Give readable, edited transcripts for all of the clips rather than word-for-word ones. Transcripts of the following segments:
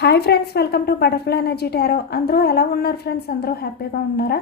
Hi friends, welcome to butterfly energy tarot. అందరూ ఎలా ఉన్నారు ఫ్రెండ్స్? అందరూ హ్యాపీగా ఉన్నారా?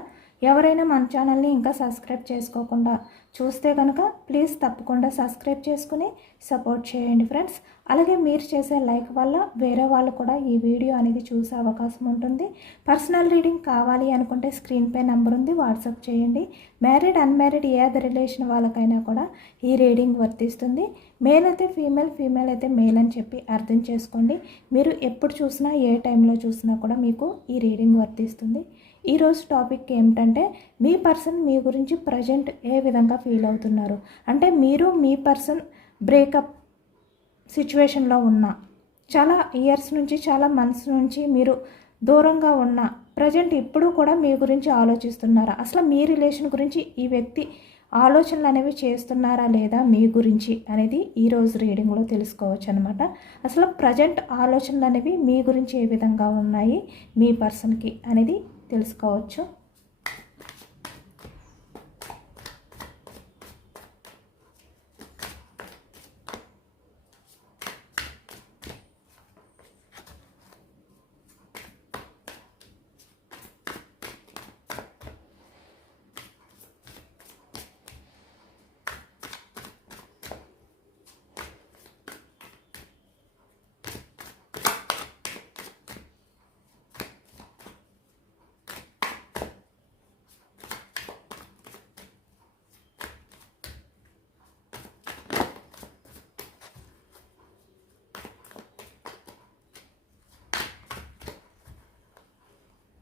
ఎవరైనా మన ఛానల్ని ఇంకా సబ్స్క్రైబ్ చేసుకోకుండా చూస్తే కనుక ప్లీజ్ తప్పకుండా సబ్స్క్రైబ్ చేసుకుని సపోర్ట్ చేయండి ఫ్రెండ్స్. అలాగే మీరు చేసే లైక్ వల్ల వేరే వాళ్ళు కూడా ఈ వీడియో అనేది చూసే అవకాశం ఉంటుంది. పర్సనల్ రీడింగ్ కావాలి అనుకుంటే స్క్రీన్పై నెంబర్ ఉంది, వాట్సాప్ చేయండి. మ్యారీడ్ అన్మ్యారీడ్ ఏ అదర్ రిలేషన్ వాళ్ళకైనా కూడా ఈ రీడింగ్ వర్తిస్తుంది. మేల్ అయితే ఫీమేల్, ఫీమేల్ అయితే మేల్ అని చెప్పి అర్థం చేసుకోండి. మీరు ఎప్పుడు చూసినా ఏ టైంలో చూసినా కూడా మీకు ఈ రీడింగ్ వర్తిస్తుంది. ఈరోజు టాపిక్ ఏమిటంటే మీ పర్సన్ మీ గురించి ప్రజెంట్ ఏ విధంగా ఫీల్ అవుతున్నారు. అంటే మీరు మీ పర్సన్ బ్రేకప్ సిచ్యువేషన్లో ఉన్న చాలా ఇయర్స్ నుంచి, చాలా మంత్స్ నుంచి మీరు దూరంగా ఉన్న ప్రజెంట్ ఇప్పుడు కూడా మీ గురించి ఆలోచిస్తున్నారా? అసలు మీ రిలేషన్ గురించి ఈ వ్యక్తి ఆలోచనలు అనేవి చేస్తున్నారా లేదా మీ గురించి అనేది ఈరోజు రీడింగ్లో తెలుసుకోవచ్చు అనమాట. అసలు ప్రజెంట్ ఆలోచనలు అనేవి మీ గురించి ఏ విధంగా ఉన్నాయి మీ పర్సన్కి అనేది తెలుసుకోవచ్చు.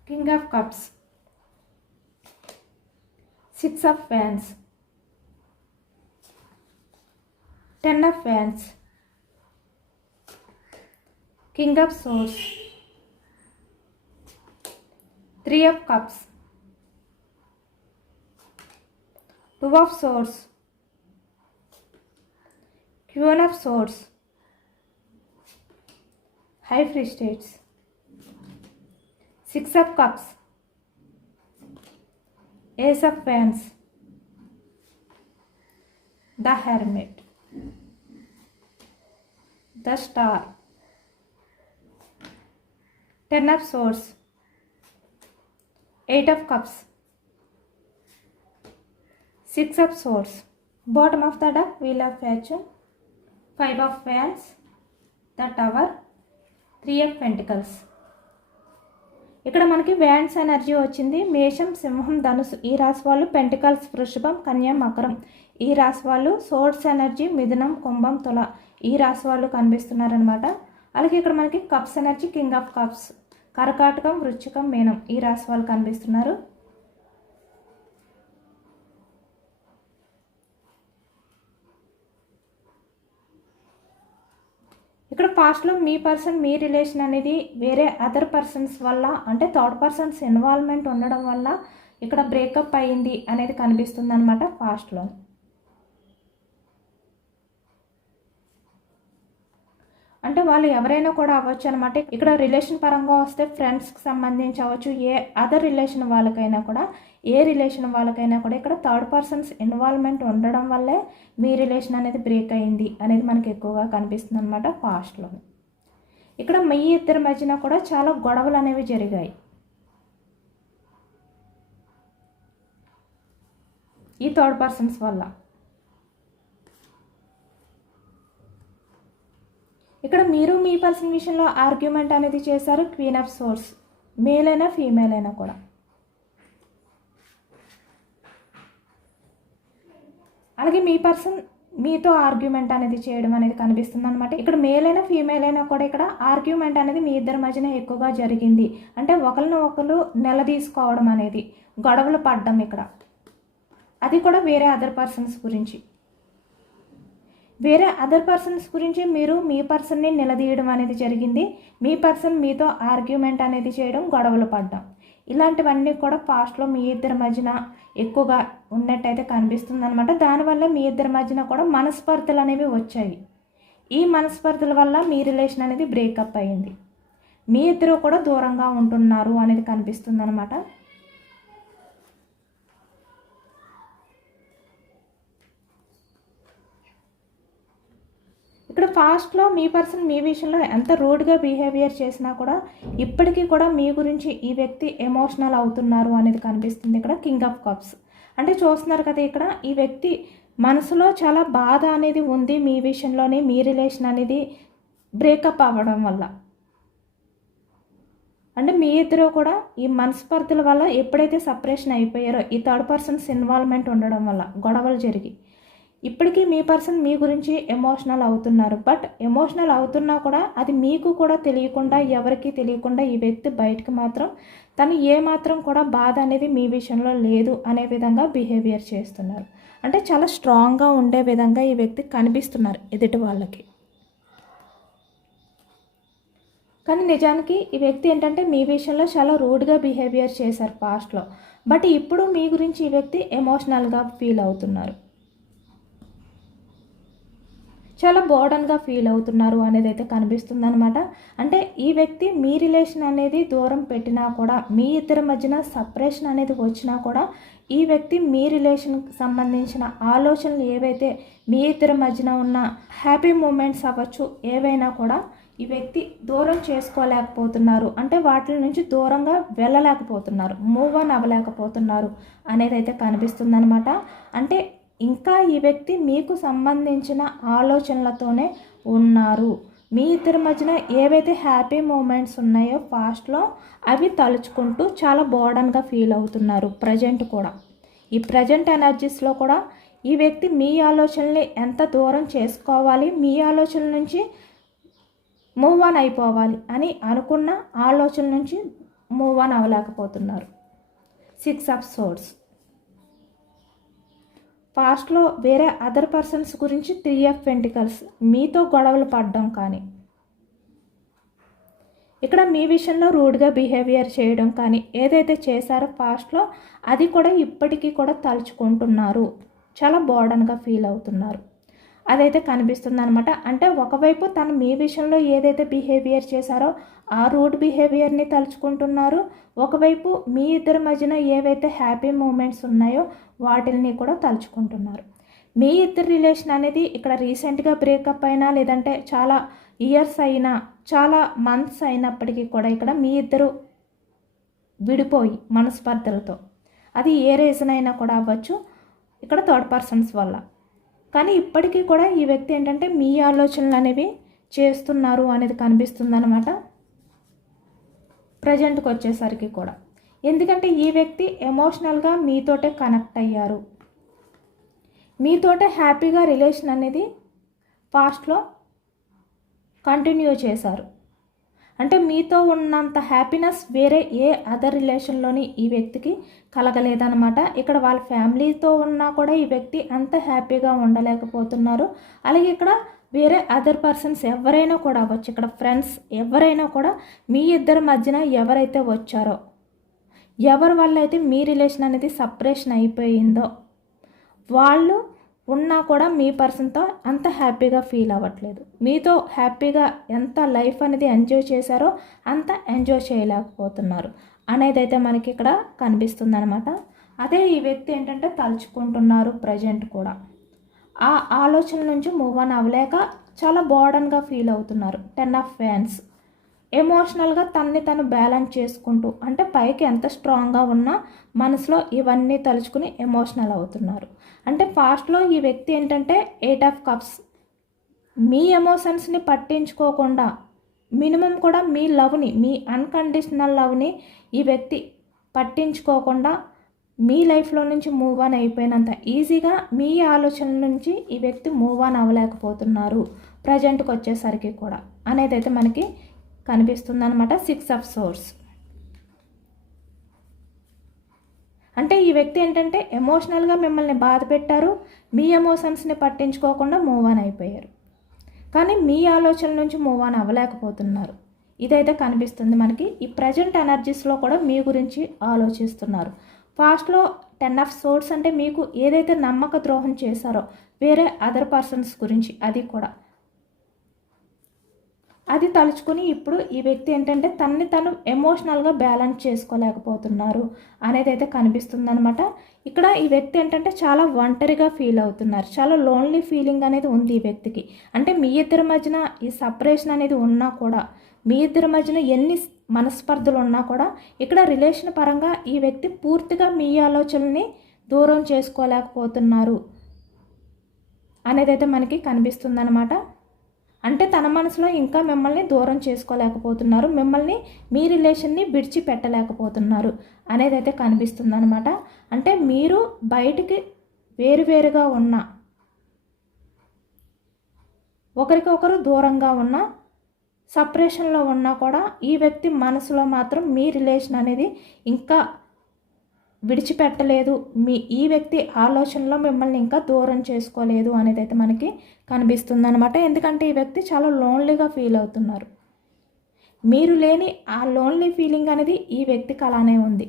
King of Cups, Six of Wands, Ten of Wands, King of Swords, Three of Cups, Two of Swords, Queen of Swords, High Priestess, Six of Cups, Ace of Wands, the Hermit, the Star, Ten of Swords, Eight of Cups, Six of Swords. Bottom of the deck, Wheel of Fortune, Five of Wands, the Tower, Three of Pentacles. ఇక్కడ మనకి wands energy వచ్చింది. మేషం, సింహం, ధనుసు ఈ రాశి వాళ్ళు, pentacles వృషభం, కన్య, మకరం ఈ రాశి వాళ్ళు, సోర్డ్స్ ఎనర్జీ మిథునం, కుంభం, తుల ఈ రాశి వాళ్ళు కనిపిస్తున్నారనమాట. అలాగే ఇక్కడ మనకి cups energy king of cups, కర్కాటకం, వృశ్చికం, మీనం ఈ రాశి వాళ్ళు కనిపిస్తున్నారు. ఇక్కడ పాస్ట్లో మీ పర్సన్ మీ రిలేషన్ అనేది వేరే అదర్ పర్సన్స్ వల్ల, అంటే థర్డ్ పర్సన్స్ ఇన్వాల్వ్మెంట్ ఉండడం వల్ల ఇక్కడ బ్రేకప్ అయ్యింది అనేది కనిపిస్తుంది అనమాట పాస్ట్లో. అంటే వాళ్ళు ఎవరైనా కూడా అవ్వచ్చు అనమాట. ఇక్కడ రిలేషన్ పరంగా వస్తే ఫ్రెండ్స్కి సంబంధించి అవ్వచ్చు, ఏ అదర్ రిలేషన్ వాళ్ళకైనా కూడా, ఏ రిలేషన్ వాళ్ళకైనా కూడా ఇక్కడ థర్డ్ పర్సన్స్ ఇన్వాల్వ్మెంట్ ఉండడం వల్లే మీ రిలేషన్ అనేది బ్రేక్ అయింది అనేది మనకి ఎక్కువగా కనిపిస్తుంది అనమాట పాస్ట్లో. ఇక్కడ మీ ఇద్దరి మధ్యన కూడా చాలా గొడవలు అనేవి జరిగాయి ఈ థర్డ్ పర్సన్స్ వల్ల. ఇక్కడ మీరు మీ పర్సన్ విషయంలో ఆర్గ్యుమెంట్ అనేది చేశారు. క్వీన్ ఆఫ్ సోర్స్, మేల్ అయినా ఫీమేల్ అయినా కూడా. అలాగే మీ పర్సన్ మీతో ఆర్గ్యుమెంట్ అనేది చేయడం అనేది కనిపిస్తుంది అనమాట. ఇక్కడ మేల్ అయినా ఫీమేల్ అయినా కూడా ఇక్కడ ఆర్గ్యుమెంట్ అనేది మీ ఇద్దరి మధ్యన ఎక్కువగా జరిగింది. అంటే ఒకరిని ఒకరు నిలదీసుకోవడం అనేది, గొడవలు పడడం ఇక్కడ, అది కూడా వేరే అదర్ పర్సన్స్ గురించి. వేరే అదర్ పర్సన్స్ గురించి మీరు మీ పర్సన్ని నిలదీయడం అనేది జరిగింది. మీ పర్సన్ మీతో ఆర్గ్యుమెంట్ అనేది చేయడం, గొడవలు పడ్డం, ఇలాంటివన్నీ కూడా పాస్ట్లో మీ ఇద్దరి మధ్యన ఎక్కువగా ఉన్నట్టయితే కనిపిస్తుంది అనమాట. దానివల్ల మీ ఇద్దరి మధ్యన కూడా మనస్పర్ధలు అనేవి వచ్చాయి. ఈ మనస్పర్ధల వల్ల మీ రిలేషన్ అనేది బ్రేకప్ అయ్యింది. మీ ఇద్దరు కూడా దూరంగా ఉంటున్నారు అనేది కనిపిస్తుంది అనమాట. ఇక్కడ ఫాస్ట్లో మీ పర్సన్ మీ విషయంలో ఎంత రూడ్గా బిహేవియర్ చేసినా కూడా ఇప్పటికీ కూడా మీ గురించి ఈ వ్యక్తి ఎమోషనల్ అవుతున్నారు అనేది కనిపిస్తుంది. ఇక్కడ కింగ్ ఆఫ్ కప్స్ అంటే చూస్తున్నారు కదా, ఇక్కడ ఈ వ్యక్తి మనసులో చాలా బాధ అనేది ఉంది మీ విషయంలోనే, మీ రిలేషన్ అనేది బ్రేకప్ అవ్వడం వల్ల. అంటే మీ ఇద్దరు కూడా ఈ మనస్పర్ధల వల్ల ఎప్పుడైతే సపరేషన్ అయిపోయారో ఈ థర్డ్ పర్సన్స్ ఇన్వాల్వ్మెంట్ ఉండడం వల్ల గొడవలు జరిగి ఇప్పటికీ మీ పర్సన్ మీ గురించి ఎమోషనల్ అవుతున్నారు. బట్ ఎమోషనల్ అవుతున్నా కూడా అది మీకు కూడా తెలియకుండా, ఎవరికి తెలియకుండా ఈ వ్యక్తి బయటకు మాత్రం తను ఏమాత్రం కూడా బాధ అనేది మీ విషయంలో లేదు అనే విధంగా బిహేవియర్ చేస్తున్నారు. అంటే చాలా స్ట్రాంగ్గా ఉండే విధంగా ఈ వ్యక్తి కనిపిస్తున్నారు ఎదుటి వాళ్ళకి. కానీ నిజానికి ఈ వ్యక్తి ఏంటంటే మీ విషయంలో చాలా రూడ్గా బిహేవియర్ చేశారు పాస్ట్లో. బట్ ఇప్పుడు మీ గురించి ఈ వ్యక్తి ఎమోషనల్గా ఫీల్ అవుతున్నారు, చాలా బోర్డన్గా ఫీల్ అవుతున్నారు అనేది అయితే కనిపిస్తుంది అనమాట. అంటే ఈ వ్యక్తి మీ రిలేషన్ అనేది దూరం పెట్టినా కూడా, మీ ఇద్దరి మధ్యన సపరేషన్ అనేది వచ్చినా కూడా ఈ వ్యక్తి మీ రిలేషన్కి సంబంధించిన ఆలోచనలు ఏవైతే మీ ఇద్దరి మధ్యన ఉన్న హ్యాపీ మూమెంట్స్ అవ్వచ్చు ఏవైనా కూడా ఈ వ్యక్తి దూరం చేసుకోలేకపోతున్నారు. అంటే వాటి నుంచి దూరంగా వెళ్ళలేకపోతున్నారు, మూవ్ ఆన్ అవ్వలేకపోతున్నారు అనేది అయితే కనిపిస్తుంది అనమాట. అంటే ఇంకా ఈ వ్యక్తి మీకు సంబంధించిన ఆలోచనలతోనే ఉన్నారు. మీ ఇద్దరి మధ్యన ఏవైతే హ్యాపీ మూమెంట్స్ ఉన్నాయో పాస్ట్లో అవి తలుచుకుంటూ చాలా బోర్డన్గా ఫీల్ అవుతున్నారు ప్రజెంట్ కూడా. ఈ ప్రజెంట్ ఎనర్జీస్లో కూడా ఈ వ్యక్తి మీ ఆలోచనల్ని ఎంత దూరం చేసుకోవాలి, మీ ఆలోచనల నుంచి మూవ్ ఆన్ అయిపోవాలి అని అనుకున్న ఆలోచన నుంచి మూవ్ ఆన్ అవ్వలేకపోతున్నారు. 6 ఆఫ్ సోర్డ్స్ పాస్ట్లో వేరే అదర్ పర్సన్స్ గురించి 3 ఆఫ్ పెంటికల్స్ మీతో గొడవలు పడడం కానీ, ఇక్కడ మీ విషయంలో రూడ్గా బిహేవియర్ చేయడం కానీ ఏదైతే చేశారో పాస్ట్లో అది కూడా ఇప్పటికీ కూడా తలుచుకుంటున్నారు, చాలా బోర్డన్గా ఫీల్ అవుతున్నారు అదైతే కనిపిస్తుంది అనమాట. అంటే ఒకవైపు తను మీ విషయంలో ఏదైతే బిహేవియర్ చేశారో ఆ రూడ్ బిహేవియర్ని తలుచుకుంటున్నారు, ఒకవైపు మీ ఇద్దరి మధ్యన ఏవైతే హ్యాపీ మూమెంట్స్ ఉన్నాయో వాటిని కూడా తలుచుకుంటున్నారు. మీ ఇద్దరి రిలేషన్ అనేది ఇక్కడ రీసెంట్గా బ్రేకప్ అయినా లేదంటే చాలా ఇయర్స్ అయినా చాలా మంత్స్ అయినప్పటికీ కూడా ఇక్కడ మీ ఇద్దరు విడిపోయి మనస్పర్ధలతో, అది ఏ రీజన్ అయినా కూడా అవ్వచ్చు ఇక్కడ థర్డ్ పర్సన్స్ వల్ల. కానీ ఇప్పటికీ కూడా ఈ వ్యక్తి ఏంటంటే మీ ఆలోచనలు అనేవి చేస్తున్నారు అనేది కనిపిస్తుంది అనమాట ప్రజెంట్కి వచ్చేసరికి కూడా. ఎందుకంటే ఈ వ్యక్తి ఎమోషనల్గా మీతోటే కనెక్ట్ అయ్యారు, మీతోటే హ్యాపీగా రిలేషన్ అనేది పాస్ట్లో కంటిన్యూ చేశారు. అంటే మీతో ఉన్నంత హ్యాపీనెస్ వేరే ఏ అదర్ రిలేషన్లోని ఈ వ్యక్తికి కలగలేదన్నమాట. ఇక్కడ వాళ్ళ ఫ్యామిలీతో ఉన్నా కూడా ఈ వ్యక్తి అంత హ్యాపీగా ఉండలేకపోతున్నారు. అలాగే ఇక్కడ వేరే అదర్ పర్సన్స్ ఎవరైనా కూడా అవ్వచ్చు, ఇక్కడ ఫ్రెండ్స్ ఎవరైనా కూడా మీ ఇద్దరి మధ్యన ఎవరైతే వచ్చారో, ఎవరి వల్ల అయితే మీ రిలేషన్ అనేది సపరేషన్ అయిపోయిందో వాళ్ళు ఉన్నా కూడా మీ పర్సన్తో అంత హ్యాపీగా ఫీల్ అవ్వట్లేదు. మీతో హ్యాపీగా ఎంత లైఫ్ అనేది ఎంజాయ్ చేశారో అంత ఎంజాయ్ చేయలేకపోతున్నారు అనేది అయితే మనకి ఇక్కడ కనిపిస్తుంది అనమాట. అదే ఈ వ్యక్తి ఏంటంటే తలుచుకుంటున్నారు ప్రజెంట్ కూడా. ఆ ఆలోచన నుంచి మూవ్ ఆన్ అవ్వలేక చాలా బోర్డన్గా ఫీల్ అవుతున్నారు. 10 ఆఫ్ ఫ్యాన్స్ ఎమోషనల్గా తనని తను బ్యాలెన్స్ చేసుకుంటూ, అంటే పైకి ఎంత స్ట్రాంగ్గా ఉన్నా మనసులో ఇవన్నీ తలుచుకుని ఎమోషనల్ అవుతున్నారు. అంటే పాస్ట్లో ఈ వ్యక్తి ఏంటంటే 8 ఆఫ్ కప్స్ మీ ఎమోషన్స్ని పట్టించుకోకుండా మినిమం కూడా మీ లవ్ని, మీ అన్కండిషనల్ లవ్ని ఈ వ్యక్తి పట్టించుకోకుండా మీ లైఫ్లో నుంచి మూవ్ ఆన్ అయిపోయినంత ఈజీగా మీ ఆలోచనల నుంచి ఈ వ్యక్తి మూవ్ ఆన్ అవ్వలేకపోతున్నారు ప్రజెంట్కి వచ్చేసరికి కూడా అనేది అయితే మనకి కనిపిస్తుంది అనమాట. 6 ఆఫ్ సోర్స్ అంటే ఈ వ్యక్తి ఏంటంటే ఎమోషనల్గా మిమ్మల్ని బాధ పెట్టారు, మీ ఎమోషన్స్ని పట్టించుకోకుండా మూవ్ ఆన్ అయిపోయారు, కానీ మీ ఆలోచన నుంచి మూవ్ ఆన్ అవ్వలేకపోతున్నారు. ఇదైతే కనిపిస్తుంది మనకి. ఈ ప్రజెంట్ ఎనర్జీస్లో కూడా మీ గురించి ఆలోచిస్తున్నారు. పాస్ట్లో 10 ఆఫ్ సోర్స్ అంటే మీకు ఏదైతే నమ్మక ద్రోహం చేశారో వేరే అదర్ పర్సన్స్ గురించి, అది కూడా అది తలుచుకొని ఇప్పుడు ఈ వ్యక్తి ఏంటంటే తన్ని తను ఎమోషనల్గా బ్యాలెన్స్ చేసుకోలేకపోతున్నారు అనేది అయితే కనిపిస్తుంది అనమాట. ఇక్కడ ఈ వ్యక్తి ఏంటంటే చాలా ఒంటరిగా ఫీల్ అవుతున్నారు, చాలా లోన్లీ ఫీలింగ్ అనేది ఉంది ఈ వ్యక్తికి. అంటే మీ ఇద్దరి మధ్యన ఈ సపరేషన్ అనేది ఉన్నా కూడా, మీ ఇద్దరి మధ్యన ఎన్ని మనస్పర్ధలు ఉన్నా కూడా ఇక్కడ రిలేషన్ పరంగా ఈ వ్యక్తి పూర్తిగా మీ ఆలోచనల్ని దూరం చేసుకోలేకపోతున్నారు అనేది అయితే మనకి కనిపిస్తుంది అనమాట. అంటే తన మనసులో ఇంకా మిమ్మల్ని దూరం చేసుకోలేకపోతున్నారు, మిమ్మల్ని మీ రిలేషన్ని విడిచిపెట్టలేకపోతున్నారు అనేది అయితే కనిపిస్తుంది అనమాట. అంటే మీరు బయటికి వేరువేరుగా ఉన్న, ఒకరికొకరు దూరంగా ఉన్న, సపరేషన్లో ఉన్నా కూడా ఈ వ్యక్తి మనసులో మాత్రం మీ రిలేషన్ అనేది ఇంకా విడిచిపెట్టలేదు, ఈ వ్యక్తి ఆలోచనలో మిమ్మల్ని ఇంకా దూరం చేసుకోలేదు అనేది అయితే మనకి కనిపిస్తుంది అనమాట. ఎందుకంటే ఈ వ్యక్తి చాలా లోన్లీగా ఫీల్ అవుతున్నారు. మీరు లేని ఆ లోన్లీ ఫీలింగ్ అనేది ఈ వ్యక్తికి అలానే ఉంది.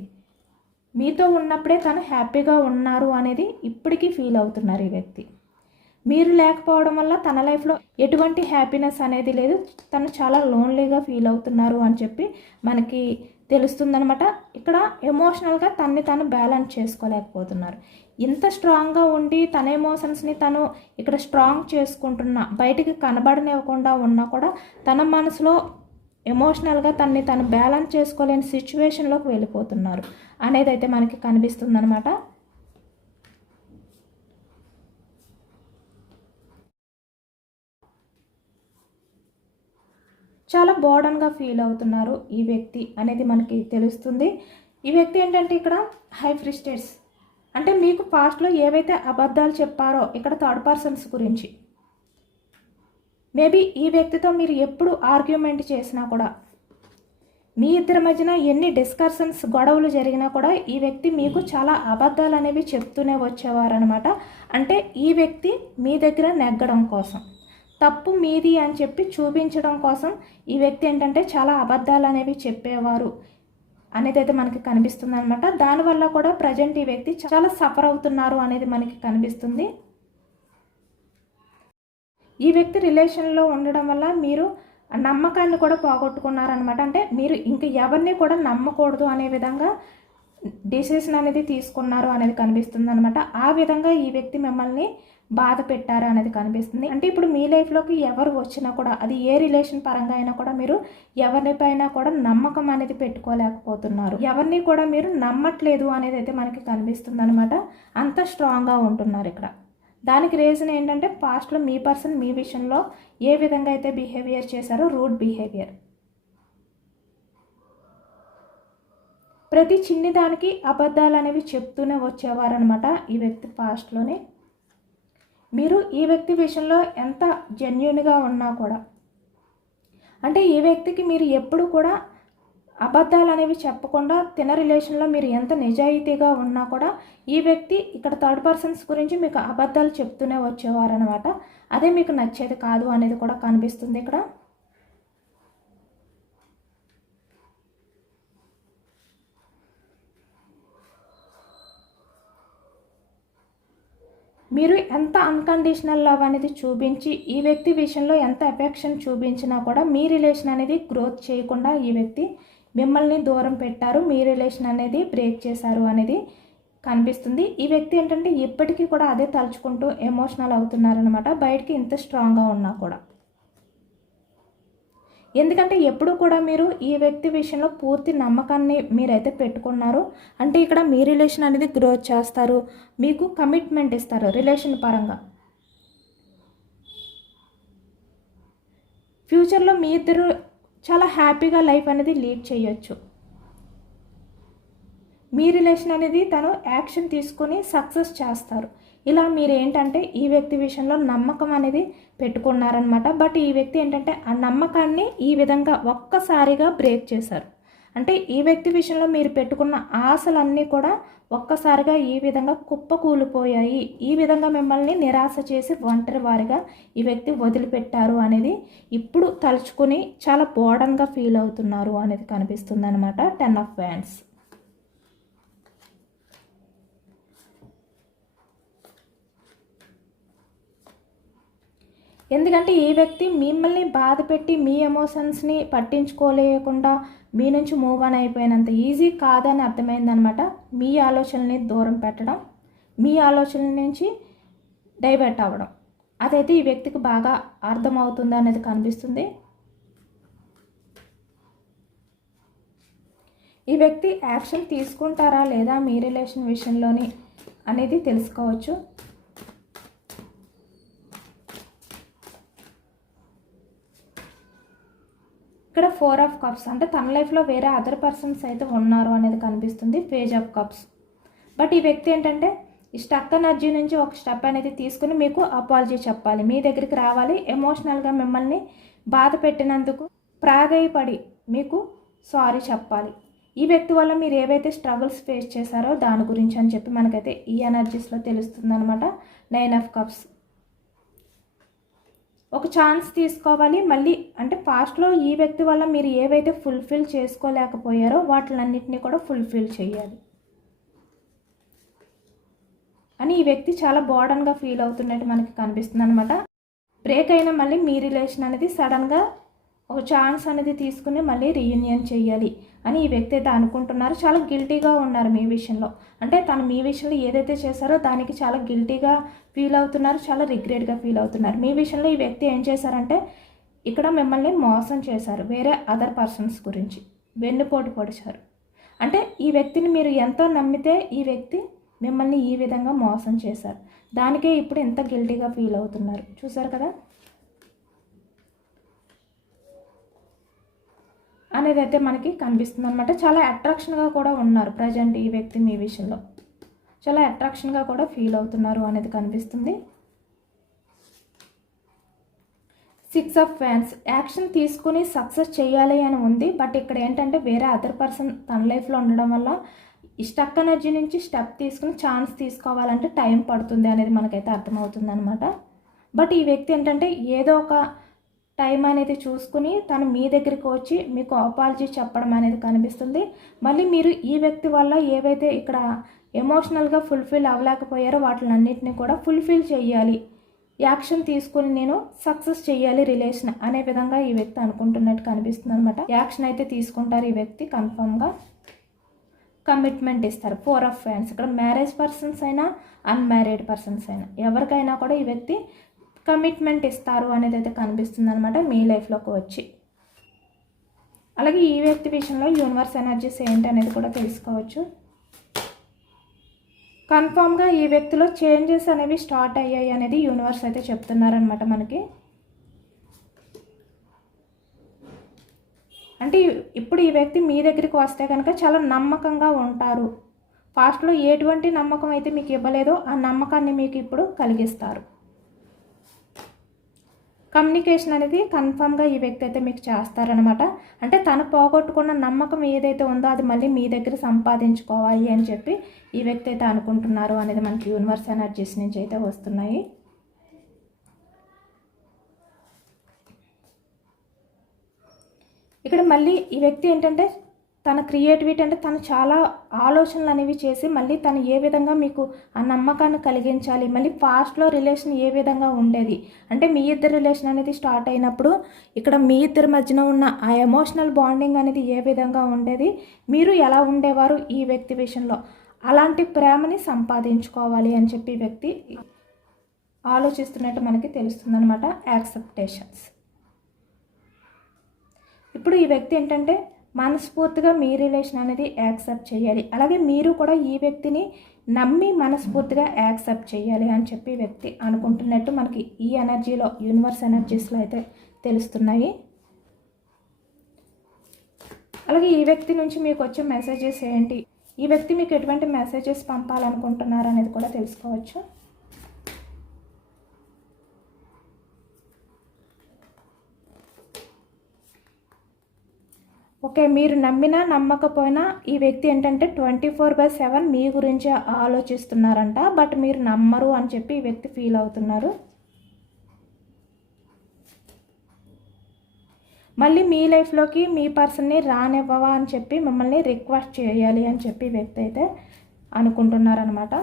మీతో ఉన్నప్పుడే తను హ్యాపీగా ఉన్నారు అనేది ఇప్పటికీ ఫీల్ అవుతున్నారు ఈ వ్యక్తి. మీరు లేకపోవడం వల్ల తన లైఫ్లో ఎటువంటి హ్యాపీనెస్ అనేది లేదు, తను చాలా లోన్లీగా ఫీల్ అవుతున్నారు అని చెప్పి మనకి తెలుస్తుందనమాట. ఇక్కడ ఎమోషనల్గా తన్ని తను బ్యాలెన్స్ చేసుకోలేకపోతున్నారు. ఇంత స్ట్రాంగ్గా ఉండి తన ఎమోషన్స్ని తను ఇక్కడ స్ట్రాంగ్ చేసుకుంటున్నా, బయటికి కనబడనివ్వకుండా ఉన్నా కూడా తన మనసులో ఎమోషనల్గా తన్ని తను బ్యాలెన్స్ చేసుకోలేని సిచ్యువేషన్లోకి వెళ్ళిపోతున్నారు అనేది అయితే మనకి కనిపిస్తుందనమాట. చాలా బోర్డన్గా ఫీల్ అవుతున్నారు ఈ వ్యక్తి అనేది మనకి తెలుస్తుంది. ఈ వ్యక్తి ఏంటంటే ఇక్కడ హై ఫ్రస్ట్రేట్స్, అంటే మీకు పాస్ట్లో ఏవైతే అబద్ధాలు చెప్పారో ఇక్కడ థర్డ్ పర్సన్స్ గురించి, మేబీ ఈ వ్యక్తితో మీరు ఎప్పుడు ఆర్గ్యుమెంట్ చేసినా కూడా, మీ ఇద్దరి మధ్యన ఎన్ని డిస్కషన్స్ గొడవలు జరిగినా కూడా ఈ వ్యక్తి మీకు చాలా అబద్ధాలు అనేవి చెప్తూనే వచ్చేవారనమాట. అంటే ఈ వ్యక్తి మీ దగ్గర నెగ్గడం కోసం, తప్పు మీది అని చెప్పి చూపించడం కోసం ఈ వ్యక్తి ఏంటంటే చాలా అబద్ధాలు అనేవి చెప్పేవారు అనేది అయితే మనకి కనిపిస్తుంది అనమాట. దానివల్ల కూడా ప్రజెంట్ ఈ వ్యక్తి చాలా సఫర్ అవుతున్నారు అనేది మనకి కనిపిస్తుంది. ఈ వ్యక్తి రిలేషన్లో ఉండడం వల్ల మీరు నమ్మకాన్ని కూడా పోగొట్టుకున్నారనమాట. అంటే మీరు ఇంక ఎవరిని కూడా నమ్మకూడదు అనే విధంగా డిసిషన్ అనేది తీసుకున్నారు అనేది కనిపిస్తుంది అనమాట. ఆ విధంగా ఈ వ్యక్తి మిమ్మల్ని బాధ పెట్టారు అనేది కనిపిస్తుంది. అంటే ఇప్పుడు మీ లైఫ్లోకి ఎవరు వచ్చినా కూడా, అది ఏ రిలేషన్ పరంగా అయినా కూడా, మీరు ఎవరిపైనా కూడా నమ్మకం అనేది పెట్టుకోలేకపోతున్నారు, ఎవరిని కూడా మీరు నమ్మట్లేదు అనేది అయితే మనకి కనిపిస్తుంది అనమాట. అంత స్ట్రాంగ్గా ఉంటున్నారు ఇక్కడ. దానికి రీజన్ ఏంటంటే పాస్ట్లో మీ పర్సన్ మీ విషయంలో ఏ విధంగా అయితే బిహేవియర్ చేశారో, రూడ్ బిహేవియర్, ప్రతి చిన్ని దానికి అబద్ధాలు అనేవి చెప్తూనే వచ్చేవారనమాట ఈ వ్యక్తి పాస్ట్లోనే. మీరు ఈ వ్యక్తి విషయంలో ఎంత జెన్యూన్గా ఉన్నా కూడా, అంటే ఈ వ్యక్తికి మీరు ఎప్పుడు కూడా అబద్ధాలు అనేవి చెప్పకుండా తిన రిలేషన్లో మీరు ఎంత నిజాయితీగా ఉన్నా కూడా ఈ వ్యక్తి ఇక్కడ థర్డ్ పర్సన్స్ గురించి మీకు అబద్ధాలు చెప్తూనే వచ్చేవారనమాట. అదే మీకు నచ్చేది కాదు అనేది కూడా కనిపిస్తుంది ఇక్కడ. మీరు ఎంత అన్కండిషనల్ లవ్ అనేది చూపించి ఈ వ్యక్తి విషయంలో ఎంత ఎఫెక్షన్ చూపించినా కూడా మీ రిలేషన్ అనేది గ్రోత్ చేయకుండా ఈ వ్యక్తి మిమ్మల్ని దూరం పెట్టారు, మీ రిలేషన్ అనేది బ్రేక్ చేశారు అనేది కనిపిస్తుంది. ఈ వ్యక్తి ఏంటంటే ఇప్పటికీ కూడా అదే తలుచుకుంటూ ఎమోషనల్ అవుతున్నారనమాట, బయటికి ఇంత స్ట్రాంగ్గా ఉన్నా కూడా. ఎందుకంటే ఎప్పుడు కూడా మీరు ఈ వ్యక్తి విషయంలో పూర్తి నమ్మకాన్ని మీరైతే పెట్టుకున్నారు. అంటే ఇక్కడ మీ రిలేషన్ అనేది గ్రోత్ చేస్తారు, మీకు కమిట్మెంట్ ఇస్తారు రిలేషన్ పరంగా. ఫ్యూచర్లో మీ ఇద్దరు చాలా హ్యాపీగా లైఫ్ అనేది లీడ్ చేయొచ్చు. మీ రిలేషన్ అనేది తను యాక్షన్ తీసుకొని సక్సెస్ చేస్తారు. ఇలా మీరు ఏంటంటే ఈ వ్యక్తి విషయంలో నమ్మకం అనేది పెట్టుకున్నారనమాట. బట్ ఈ వ్యక్తి ఏంటంటే ఆ నమ్మకాన్ని ఈ విధంగా ఒక్కసారిగా బ్రేక్ చేశారు. అంటే ఈ వ్యక్తి విషయంలో మీరు పెట్టుకున్న ఆశలన్నీ కూడా ఒక్కసారిగా ఈ విధంగా కుప్పకూలిపోయాయి. ఈ విధంగా మిమ్మల్ని నిరాశ చేసి ఒంటరి వారిగా ఈ వ్యక్తి వదిలిపెట్టారు అనేది ఇప్పుడు తలుచుకుని చాలా బోర్డన్గా ఫీల్ అవుతున్నారు అనేది కనిపిస్తుంది అనమాట. 10 of Wands. ఎందుకంటే ఈ వ్యక్తి మిమ్మల్ని బాధ పెట్టి మీ ఎమోషన్స్ని పట్టించుకోలేకుండా మీ నుంచి మూవ్ ఆన్ అయిపోయినంత ఈజీ కాదని అర్థమైందనమాట. మీ ఆలోచనల్ని దూరం పెట్టడం, మీ ఆలోచనల నుంచి డైవర్ట్ అవ్వడం, అదైతే ఈ వ్యక్తికి బాగా అర్థమవుతుంది అనేది కనిపిస్తుంది. ఈ వ్యక్తి యాక్షన్ తీసుకుంటారా లేదా మీ రిలేషన్ విషయంలోని అనేది తెలుసుకోవచ్చు. ఇక్కడ 4 ఆఫ్ కప్స్ అంటే తన లైఫ్లో వేరే అదర్ పర్సన్స్ అయితే ఉన్నారు అనేది కనిపిస్తుంది. Page of cups. బట్ ఈ వ్యక్తి ఏంటంటే ఈ స్టక్ ఎనర్జీ నుంచి ఒక స్టెప్ అనేది తీసుకుని మీకు అపాలజీ చెప్పాలి, మీ దగ్గరికి రావాలి, ఎమోషనల్గా మిమ్మల్ని బాధ పెట్టినందుకు ప్రాధేయపడి మీకు సారీ చెప్పాలి. ఈ వ్యక్తి వల్ల మీరు ఏవైతే స్ట్రగుల్స్ ఫేస్ చేశారో దాని గురించి అని చెప్పి మనకైతే ఈ ఎనర్జీస్లో తెలుస్తుంది అనమాట. 9 ఆఫ్ కప్స్. ఒక ఛాన్స్ తీసుకోవాలి మళ్ళీ, అంటే పాస్ట్లో ఈ వ్యక్తి వల్ల మీరు ఏవైతే ఫుల్ఫిల్ చేసుకోలేకపోయారో వాటిలన్నింటినీ కూడా ఫుల్ఫిల్ చేయాలి అని ఈ వ్యక్తి చాలా బోర్డన్గా ఫీల్ అవుతున్నట్టు మనకి కనిపిస్తుంది అనమాట. బ్రేక్ అయినా మళ్ళీ మీ రిలేషన్ అనేది సడన్గా ఒక ఛాన్స్ అనేది తీసుకుని మళ్ళీ రీయూనియన్ చేయాలి అని ఈ వ్యక్తి అయితే అనుకుంటున్నారు. చాలా గిల్టీగా ఉన్నారు మీ విషయంలో, అంటే తను మీ విషయంలో ఏదైతే చేశారో దానికి చాలా గిల్టీగా ఫీల్ అవుతున్నారు, చాలా రిగ్రెట్గా ఫీల్ అవుతున్నారు. మీ విషయంలో ఈ వ్యక్తి ఏం చేశారంటే ఇక్కడ మిమ్మల్ని మోసం చేశారు, వేరే అదర్ పర్సన్స్ గురించి వెన్నుపోటు పొడిచారు. అంటే ఈ వ్యక్తిని మీరు ఎంతో నమ్మితే ఈ వ్యక్తి మిమ్మల్ని ఈ విధంగా మోసం చేశారు, దానికే ఇప్పుడు ఎంత గిల్టీగా ఫీల్ అవుతున్నారు. చూసారు కదా అనేది అయితే మనకి కనిపిస్తుంది అనమాట. చాలా అట్రాక్షన్గా కూడా ఉన్నారు ప్రజెంట్ ఈ వ్యక్తి మీ విషయంలో, చాలా అట్రాక్షన్గా కూడా ఫీల్ అవుతున్నారు అనేది కనిపిస్తుంది. 6 ఆఫ్ ఫ్యాన్స్. యాక్షన్ తీసుకుని సక్సెస్ చేయాలి అని ఉంది, బట్ ఇక్కడ ఏంటంటే వేరే అదర్ పర్సన్ తన లైఫ్లో ఉండడం వల్ల ఈ స్టక్ ఎనర్జీ నుంచి స్టెప్ తీసుకుని ఛాన్స్ తీసుకోవాలంటే టైం పడుతుంది అనేది మనకైతే అర్థమవుతుంది అనమాట. బట్ ఈ వ్యక్తి ఏంటంటే ఏదో ఒక టైం అనేది చూసుకుని తను మీ దగ్గరికి వచ్చి మీకు అపాలజీ చెప్పడం అనేది కనిపిస్తుంది. మళ్ళీ మీరు ఈ వ్యక్తి వల్ల ఏవైతే ఇక్కడ ఎమోషనల్గా ఫుల్ఫిల్ అవ్వలేకపోయారో వాటిలన్నింటినీ కూడా ఫుల్ఫిల్ చేయాలి, యాక్షన్ తీసుకుని నేను సక్సెస్ చేయాలి రిలేషన్ అనే విధంగా ఈ వ్యక్తి అనుకుంటున్నట్టు కనిపిస్తుంది అనమాట. యాక్షన్ అయితే తీసుకుంటారు ఈ వ్యక్తి, కన్ఫర్మ్గా కమిట్మెంట్ ఇస్తారు. 4 ఆఫ్ ఫ్యాన్స్. ఇక్కడ మ్యారేజ్ పర్సన్స్ అయినా అన్మ్యారీడ్ పర్సన్స్ అయినా ఎవరికైనా కూడా ఈ వ్యక్తి కమిట్మెంట్ ఇస్తారు అనేది అయితే కనిపిస్తుంది అనమాట మీ లైఫ్లోకి వచ్చి. అలాగే ఈ వ్యక్తి విషయంలో యూనివర్స్ ఎనర్జీస్ ఏంటి అనేది కూడా తెలుసుకోవచ్చు. కన్ఫామ్గా ఈ వ్యక్తిలో చేంజెస్ అనేవి స్టార్ట్ అయ్యాయి అనేది యూనివర్స్ అయితే చెప్తున్నారనమాట మనకి. అంటే ఇప్పుడు ఈ వ్యక్తి మీ దగ్గరికి వస్తే కనుక చాలా నమ్మకంగా ఉంటారు. పాస్ట్లో ఎటువంటి నమ్మకం అయితే మీకు ఇవ్వలేదో ఆ నమ్మకాన్ని మీకు ఇప్పుడు కలిగిస్తారు. కమ్యూనికేషన్ అనేది కన్ఫామ్గా ఈ వ్యక్తి అయితే మీకు చేస్తారనమాట. అంటే తను పోగొట్టుకున్న నమ్మకం ఏదైతే ఉందో అది మళ్ళీ మీ దగ్గర సంపాదించుకోవాలి అని చెప్పి ఈ వ్యక్తి అయితే అనుకుంటున్నారు అనేది మనకి యూనివర్స్ ఎనర్జీస్ నుంచి అయితే వస్తున్నాయి. ఇక్కడ మళ్ళీ ఈ వ్యక్తి ఏంటంటే తన క్రియేటివిటీ అంటే తను చాలా ఆలోచనలు అనేవి చేసి మళ్ళీ తను ఏ విధంగా మీకు ఆ నమ్మకాన్ని కలిగించాలి, మళ్ళీ పాస్ట్లో రిలేషన్ ఏ విధంగా ఉండేది అంటే మీ ఇద్దరు రిలేషన్ అనేది స్టార్ట్ అయినప్పుడు ఇక్కడ మీ ఇద్దరి మధ్యన ఉన్న ఆ ఎమోషనల్ బాండింగ్ అనేది ఏ విధంగా ఉండేది, మీరు ఎలా ఉండేవారు ఈ వ్యక్తి విషయంలో, అలాంటి ప్రేమని సంపాదించుకోవాలి అని చెప్పి ఈ వ్యక్తి ఆలోచిస్తున్నట్టు మనకి తెలుస్తుంది అనమాట. యాక్సెప్టేషన్స్. ఇప్పుడు ఈ వ్యక్తి ఏంటంటే మనస్ఫూర్తిగా మీ రిలేషన్ అనేది యాక్సెప్ట్ చేయాలి, అలాగే మీరు కూడా ఈ వ్యక్తిని నమ్మి మనస్ఫూర్తిగా యాక్సెప్ట్ చేయాలి అని చెప్పి వ్యక్తి అనుకుంటున్నట్టు మనకి ఈ ఎనర్జీలో యూనివర్స్ ఎనర్జీస్లో అయితే తెలుస్తున్నాయి. అలాగే ఈ వ్యక్తి నుంచి మీకు వచ్చే మెసేజెస్ ఏంటి, ఈ వ్యక్తి మీకు ఎటువంటి మెసేజెస్ పంపాలనుకుంటున్నారు అనేది కూడా తెలుసుకోవచ్చు. ఓకే, మీరు నమ్మినా నమ్మకపోయినా ఈ వ్యక్తి ఏంటంటే 24/7 మీ గురించి ఆలోచిస్తున్నారంట, బట్ మీరు నమ్మరు అని చెప్పి ఈ వ్యక్తి ఫీల్ అవుతున్నారు. మళ్ళీ మీ లైఫ్లోకి మీ పర్సన్ని రానివ్వవా అని చెప్పి మిమ్మల్ని రిక్వెస్ట్ చేయాలి అని చెప్పి వ్యక్తి అయితే అనుకుంటున్నారనమాట.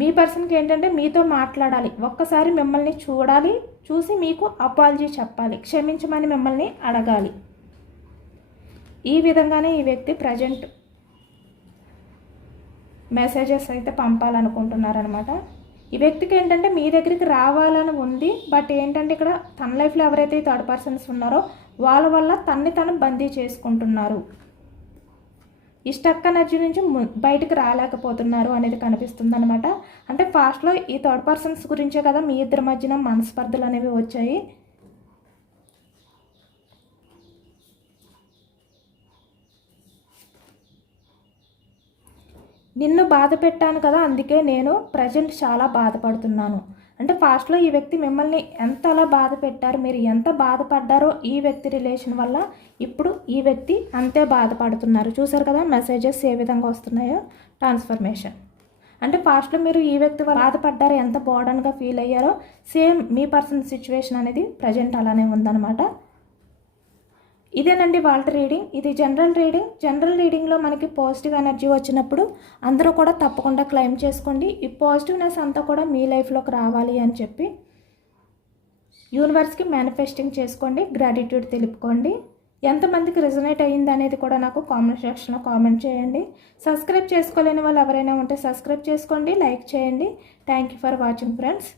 మీ పర్సన్కి ఏంటంటే మీతో మాట్లాడాలి, ఒక్కసారి మిమ్మల్ని చూడాలి, చూసి మీకు అపాలజీ చెప్పాలి, క్షమించమని మిమ్మల్ని అడగాలి. ఈ విధంగానే ఈ వ్యక్తి ప్రజెంట్ మెసేజెస్ అయితే పంపాలనుకుంటున్నారనమాట. ఈ వ్యక్తికి ఏంటంటే మీ దగ్గరికి రావాలని ఉంది, బట్ ఏంటంటే ఇక్కడ తన లైఫ్లో ఎవరైతే థర్డ్ పర్సన్స్ ఉన్నారో వాళ్ళ వల్ల తన్ని తను బందీ చేసుకుంటున్నారు. ఈ స్టక్ ఎనర్జీ నుంచి బయటకు రాలేకపోతున్నారు అనేది కనిపిస్తుంది అనమాట. అంటే పాస్ట్లో ఈ థర్డ్ పర్సన్స్ గురించే కదా మీ ఇద్దరి మధ్యన మనస్పర్ధలు అనేవి వచ్చాయి. నిన్ను బాధ పెట్టాను కదా, అందుకే నేను ప్రజెంట్ చాలా బాధపడుతున్నాను. అంటే పాస్ట్లో ఈ వ్యక్తి మిమ్మల్ని ఎంతలా బాధ పెట్టారు, మీరు ఎంత బాధపడ్డారో ఈ వ్యక్తి రిలేషన్ వల్ల ఇప్పుడు ఈ వ్యక్తి అంతే బాధపడుతున్నారు. చూసారు కదా మెసేజెస్ ఏ విధంగా వస్తున్నాయో. ట్రాన్స్ఫర్మేషన్ అంటే పాస్ట్లో మీరు ఈ వ్యక్తి వల్ల బాధపడ్డారో, ఎంత బోర్డన్గా ఫీల్ అయ్యారో, సేమ్ మీ పర్సన్ సిచ్యువేషన్ అనేది ప్రజెంట్ అలానే ఉందన్నమాట. ఇదేనండి వాళ్ళ రీడింగ్. ఇది జనరల్ రీడింగ్. జనరల్ రీడింగ్లో మనకి పాజిటివ్ ఎనర్జీ వచ్చినప్పుడు అందరూ కూడా తప్పకుండా క్లెయిమ్ చేసుకోండి. ఈ పాజిటివ్నెస్ అంతా కూడా మీ లైఫ్లోకి రావాలి అని చెప్పి యూనివర్స్కి మేనిఫెస్టింగ్ చేసుకోండి, గ్రాటిట్యూడ్ తెలుపుకోండి. ఎంతమందికి రిజనేట్ అయ్యింది అనేది కూడా నాకు కామెంట్ సెక్షన్లో కామెంట్ చేయండి. సబ్స్క్రైబ్ చేసుకోలేని వాళ్ళు ఎవరైనా ఉంటే సబ్స్క్రైబ్ చేసుకోండి, లైక్ చేయండి. Thank you for watching friends.